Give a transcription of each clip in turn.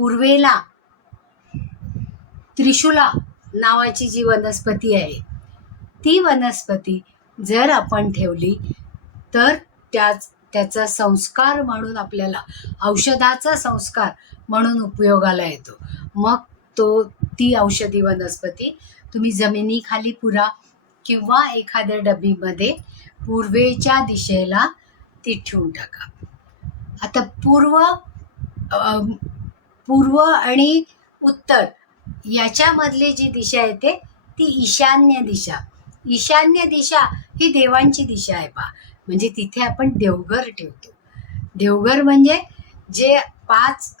पूर्वेला त्रिशूला नावाची जी वनस्पती आहे, ती वनस्पती जर आपण ठेवली तर त्याचा संस्कार म्हणून आपल्याला औषधाचा संस्कार म्हणून उपयोगाला येतो. मग ती औषधी वनस्पती तुम्ही जमिनीखाली पुरा किंवा एखाद्या डबीमध्ये पूर्वेच्या दिशेला ती ठेवून टाका. आता पूर्व आणि उत्तर याच्यामधली जी दिशा येते ती ईशान्य दिशा. ईशान्य दिशा ही देवांची दिशा आहे पहा. म्हणजे तिथे आपण देवघर ठेवतो. देवघर म्हणजे जे 5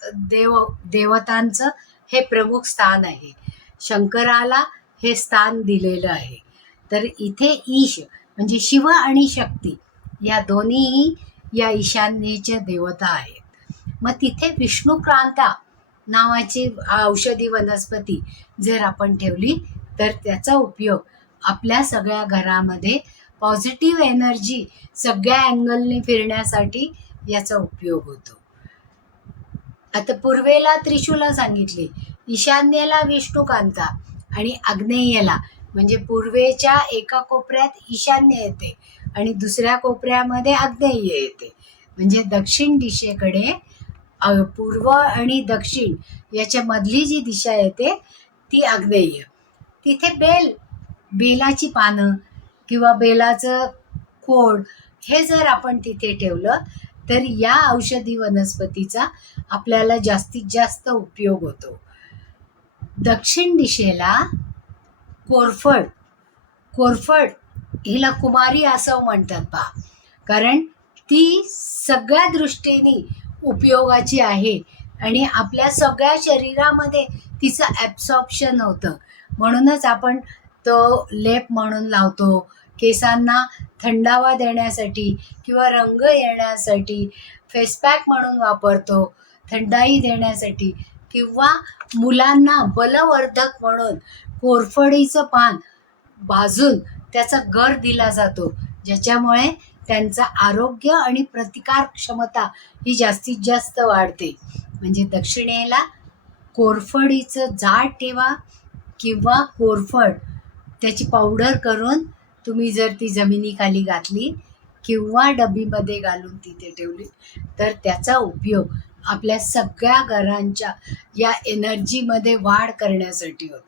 देवतांचं हे प्रमुख स्थान आहे. शंकराला हे स्थान दिलेलं आहे. तर इथे ईश म्हणजे शिव आणि शक्ती या दोन्हीही या ईशान्येच्या देवता आहेत. मग तिथे विष्णुक्रांता नावाची औषधी वनस्पती जर आपण ठेवली तर त्याचा उपयोग आपल्या सगळ्या घरामध्ये पॉझिटिव्ह एनर्जी सगळ्या अँगलने फिरण्यासाठी याचा उपयोग होतो. आता पूर्वेला त्रिशूला सांगितले, ईशान्येला विष्णुकांता आणि आग्नेयेला म्हणजे पूर्वेच्या एका कोपऱ्यात ईशान्य येते आणि दुसऱ्या कोपऱ्यामध्ये आग्नेय येते. म्हणजे दक्षिण दिशेकडे पूर्व आणि दक्षिण याच्या मधली जी दिशा येते ती आग्नेय. तिथे बेलाची पानं किंवा बेलाचं खोड हे जर आपण तिथे ठेवलं तर या औषधी वनस्पतीचा आपल्याला जास्तीत जास्त उपयोग होतो. दक्षिण दिशेला कोरफड हिला कुमारी असं म्हणतात पहा. कारण ती सगळ्या दृष्टीने उपयोगाची आहे आणि आपल्या सगळ्या शरीरामध्ये तिचं ॲब्सॉर्प्शन होतं. म्हणूनच आपण तो लेप म्हणून लावतो. केसांना थंडावा देण्यासाठी किंवा रंग येण्यासाठी फेसपॅक म्हणून वापरतो, थंडाई देण्यासाठी, किंवा मुलांना बलवर्धक म्हणून कोरफडीचं पान भाजून त्याचा गर दिला जातो, ज्याच्यामुळे त्यांचं आरोग्य आणि प्रतिकार क्षमता ही जास्तीत जास्त वाढते. म्हणजे दक्षिणेला कोरफडीचं झाड ठेवा किंवा कोरफड त्याची पावडर करून तुम्ही जर ती जमिनीखाली घातली किंवा डबीमध्ये घालून तिथे ठेवली तर त्याचा उपयोग आपल्या सगळ्या घरांच्या या एनर्जीमध्ये वाढ करण्यासाठी होतो.